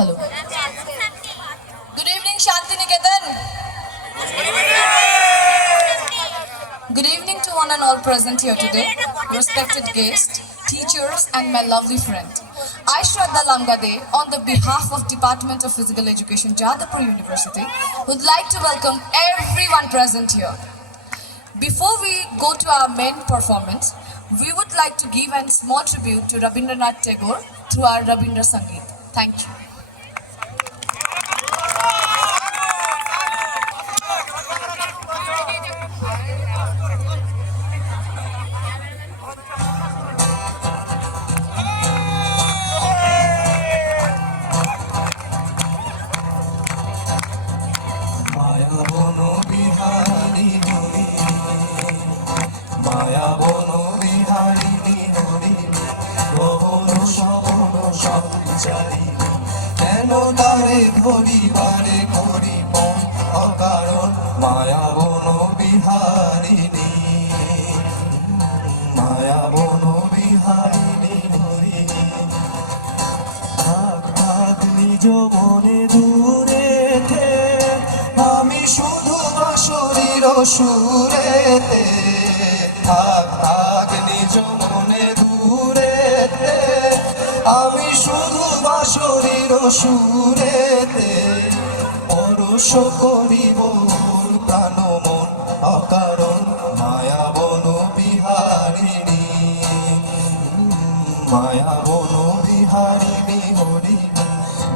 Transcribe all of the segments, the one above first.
Hello. Good evening, Shanti Niketan. Good evening to one and all present here today, respected guests, teachers, and my lovely friend. I, Shraddha Lamgade, on the behalf of Department of Physical Education, Jadavpur University, would like to welcome everyone present here. Before we go to our main performance, we would like to give a small tribute to Rabindranath Tagore through our Rabindra Sangeet. Thank you. কেন তারে ধরিবারে করি মন অকারণ মায়া বন বিহারিণী মায়া বন বিহারিণী হরিণী থাক থাক নিজ মনে দূরেতে আমি শুধু বাঁশরীর সুরেতে থাক থাক নিজ মনে দূরেতে আমি শুধু বাঁশরীর সুরেতে পরশ করিব প্রাণ মন অকারণ মায়া বন বিহারিণী মায়া বন বিহারিণী হরিণী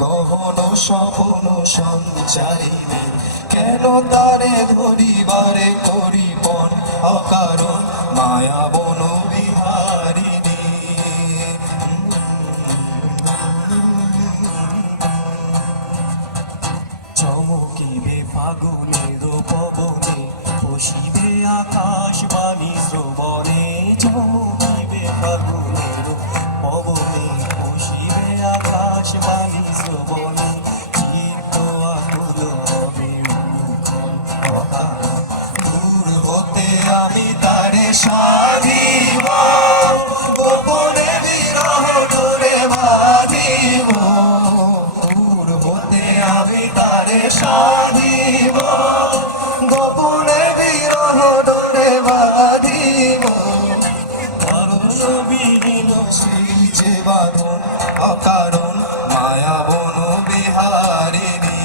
গহন স্বপ্ন সঞ্চারিণী কেন তারে ধরিবারে করি পণ অকারণ মায়া বন বিহারিণী চমকিবে ফাগুনের পবনে বসিবে আকাশ বাণী শ্রবণে চমকিবে ফাগুনের পবনে বসিবে আকাশ বাণী শ্রবণে চিত্ত আকুল হবে অকারণ দূর হতে আমি তারে সাধিব গোপনে বিরহ ডোরে বাঁধিব দূর হতে আমি তারে সাধিব গোপনে বিরহ ডোরে বাঁধিব কারণবিহীন সেই যে বাঁধন অকারণ মায়া বন বিহারিণী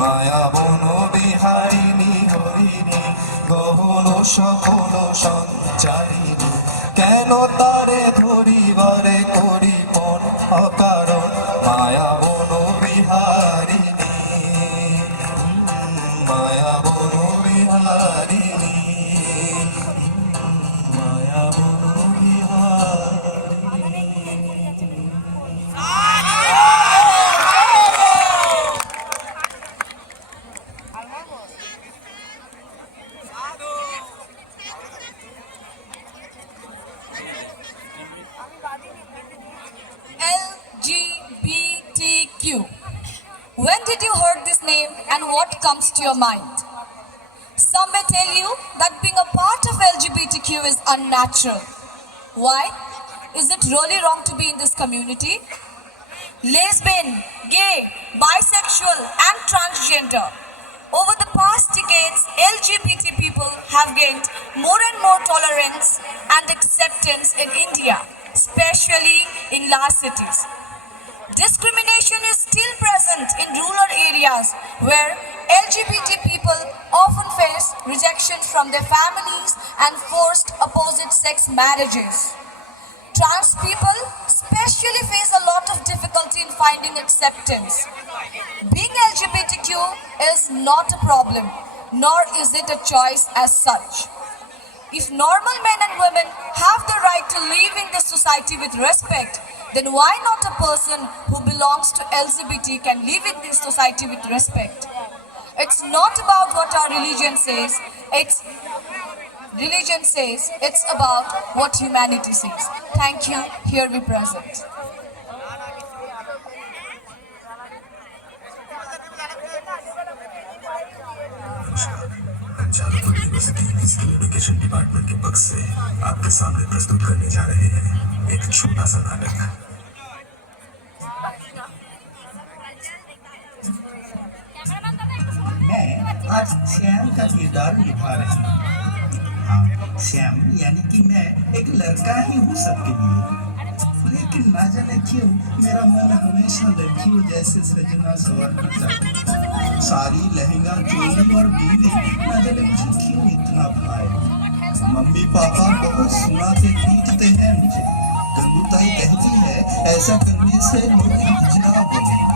মায়া বন বিহারিণী হরিণী গহন সকল সঞ্চারিণী কেন তারে ধরিবারে করি পণ অকারণ মায়া বন বিহারিণী মায়া বন বিহারিণী মায়া বন বিহারিণী LGBTQ. When did you heard this name and what comes to your mind? Some may tell you that being a part of LGBTQ is unnatural. Why? Is it really wrong to be in this community? Lesbian, gay, bisexual and transgender. Over the past decades, LGBT people have gained more and more tolerance and acceptance in India, especially in large cities. Discrimination is still present in rural areas where LGBT people often face rejection from their families and forced opposite-sex marriages. Trans people especially face a lot of difficulty in finding acceptance. Being LGBTQ is not a problem, nor is it a choice as such. If normal men and women have the right to live in this society with respect, then why not a person who belongs to LGBT can live in this society with respect? It's not about what our religion says, it's about what humanity says. Thank you, here we present. Jadavpur university physical education department के पक्ष से आपके सामने प्रस्तुत करने जा रहे हैं एक छोटा सा नाटक। मैं आज श्याम का किरदार निभा रही हूँ। हाँ, श्याम यानी कि मैं एक लड़का ही हूँ सबके लिए, लेकिन ना जाने क्यों मेरा मन हमेशा लड़कियों जैसे सजना संवरना चाहता है। साड़ी, लहंगा, चोली और बीवी ना जाने मुझे क्यों इतना भाए। मम्मी पापा बहुत सुनाते पीटते हैं मुझे। गंगूताई कहती है ऐसा करने से लोग हिजड़ा बोलेंगे,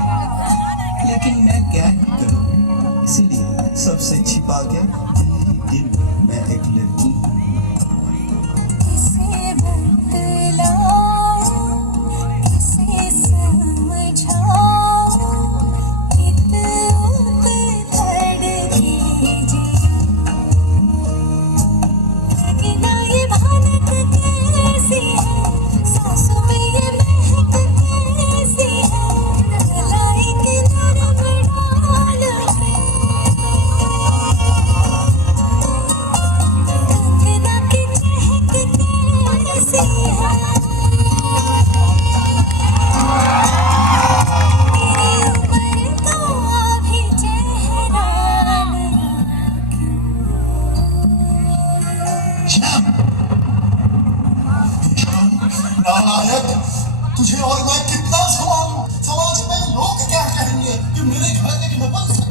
लेकिन मैं क्या ही करूं, इसीलिए सबसे छिपा के दिल मैं एक लड़की हूं। किसे बतलाऊं, किसे समझाऊं, कितना धड़के लगना ये भनक कैसी है, सांसों में ये महक कैसी है, गलाई के नरम डाल पे कंगना की चहक कैसी है, मेरी उम्र का भी चेहरा श्याम, नालायक, तुझे और मैं कितना संभालूं? समाज में लोग क्या कहेंगे कि मेरे घर एक नपुंसक